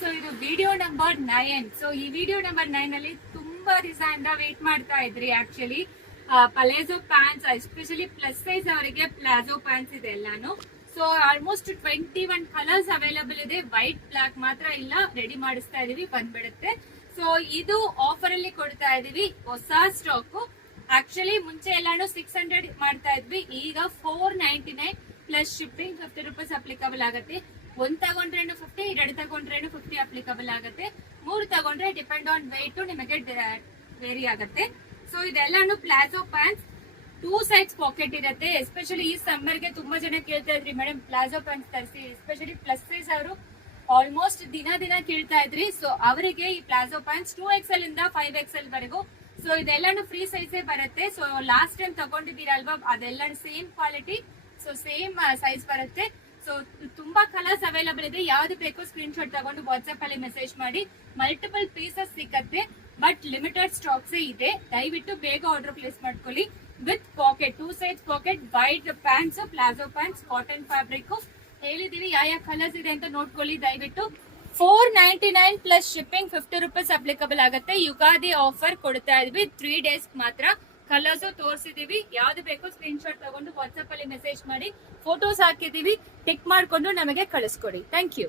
So ಇದು video number 9. So ಈ video number 9 ಅಲ್ಲಿ ತುಂಬಾ ದಿವಸದಿಂದ ವೇಟ್ ಮಾಡ್ತಾ ಇದ್ರಿ. Actually palazzo pants, especially plus size ಅವರಿಗೆ ಪ್ಲಾಜೋ ಪ್ಯಾಂಟ್ಸ್ ಇದೆ ಎಲ್ಲಾನು. ಸೊ ಆಲ್ಮೋಸ್ಟ್ 21 ಕಲರ್ಸ್ ಅವೈಲಬಲ್ ಇದೆ. ವೈಟ್ ಬ್ಲಾಕ್ ಮಾತ್ರ ಇಲ್ಲ, ರೆಡಿ ಮಾಡಿಸ್ತಾ ಇದೀವಿ, ಬಂದ್ಬಿಡುತ್ತೆ. ಸೊ ಇದು ಆಫರ್ ಅಲ್ಲಿ ಕೊಡ್ತಾ ಇದೀವಿ, ಹೊಸ ಸ್ಟಾಕ್. ಆಕ್ಚುಲಿ ಮುಂಚೆ ಎಲ್ಲಾನು 600 ಮಾಡ್ತಾ ಇದ್ವಿ, ಈಗ 499 ಪ್ಲಸ್ ಶಿಪ್ಪಿಂಗ್ 50 ರೂಪೀಸ್ ಅಪ್ಲಿಕಬಲ್ ಆಗುತ್ತೆ. ಒಂದ್ ತಗೊಂಡ್ರೇನು 50, ಎರಡು ತಗೊಂಡ್ರೇನು 50 ಅಪ್ಲಿಕಬಲ್ ಆಗುತ್ತೆ. 3 ತಗೊಂಡ್ರೆ ಡಿಪೆಂಡ್ ಆನ್ ವೆಯ್ಟ್ ನಿಮಗೆ ವೇರಿ ಆಗುತ್ತೆ. ಸೊ ಇದೆಲ್ಲಾನು ಪ್ಲಾಜೋ ಪ್ಯಾಂಟ್ಸ್, 2 ಸೈಡ್ಸ್ ಪಾಕೆಟ್ ಇರುತ್ತೆ. ಎಸ್ಪೆಷಲಿ ಈ ಸಮ್ಮರ್ ಗೆ ತುಂಬಾ ಜನ ಕೇಳ್ತಾ ಇದ್ರಿ ಮೇಡಮ್ ಪ್ಲಾಜೋ ಪ್ಯಾಂಟ್ಸ್ ತರಿಸಿ. ಎಸ್ಪೆಷಲಿ ಪ್ಲಸ್ ಸೈಜ್ ಅವರು ಆಲ್ಮೋಸ್ಟ್ ದಿನ ಕೇಳ್ತಾ ಇದ್ರಿ. ಸೊ ಅವರಿಗೆ ಈ ಪ್ಲಾಜೋ ಪ್ಯಾಂಟ್ಸ್ 2XL ಇಂದ 5XL ವರೆಗೂ. ಸೊ ಇದೆಲ್ಲಾನು ಫ್ರೀ ಸೈಜೇ ಬರುತ್ತೆ. ಸೊ ಲಾಸ್ಟ್ ಟೈಮ್ ತಗೊಂಡಿದ್ದೀರಲ್ವಾ, ಅದೆಲ್ಲ same quality, so same size ಬರುತ್ತೆ. ಸೊ ತುಂಬಾ ಕಲರ್ಸ್ ಅವೈಲಬಲ್ ಇದೆ. ಯಾವ್ದು ಬೇಕೋ ಸ್ಕ್ರೀನ್ ಶಾಟ್ ತಗೊಂಡು ವಾಟ್ಸ್ಆಪ್ ಅಲ್ಲಿ ಮೆಸೇಜ್ ಮಾಡಿ. ಮಲ್ಟಿಪಲ್ ಪೀಸಸ್ ಸಿಕ್ಕತ್ತೆ, ಬಟ್ ಲಿಮಿಟೆಡ್ ಸ್ಟಾಕ್ಸ್ ಇದೆ. ದಯವಿಟ್ಟು ಬೇಗ ಆರ್ಡರ್ ಪ್ಲೇಸ್ ಮಾಡ್ಕೊಳ್ಳಿ. With pocket, 2 sides pocket, white pants, palazzo pants, cotton fabric ಹೇಳಿದೀವಿ. ಯಾವ ಕಲರ್ಸ್ ಇದೆ ಅಂತ ನೋಡ್ಕೊಳ್ಳಿ ದಯವಿಟ್ಟು. 499 ಪ್ಲಸ್ ಶಿಪ್ಪಿಂಗ್ 50 ರೂಪೀಸ್ ಅಪ್ಲಿಕಬಲ್ ಆಗುತ್ತೆ. ಯುಗಾದಿ ಆಫರ್ ಕೊಡ್ತಾ ಇದ್ವಿ, 3 ಡೇಸ್ ಮಾತ್ರ. ಕಲರ್ಸ್ ತೋರಿಸಿದೀವಿ, ಯಾವ್ದು ಬೇಕೋ ಸ್ಕ್ರೀನ್ ಶಾಟ್ ತಗೊಂಡು ವಾಟ್ಸ್ಆಪ್ ಅಲ್ಲಿ ಮೆಸೇಜ್ ಮಾಡಿ. ಫೋಟೋಸ್ ಹಾಕಿದೀವಿ, ಟಿಕ್ ಮಾಡ್ಕೊಂಡು ನಮಗೆ ಕಳಿಸ್ಕೊಡಿ. Thank you.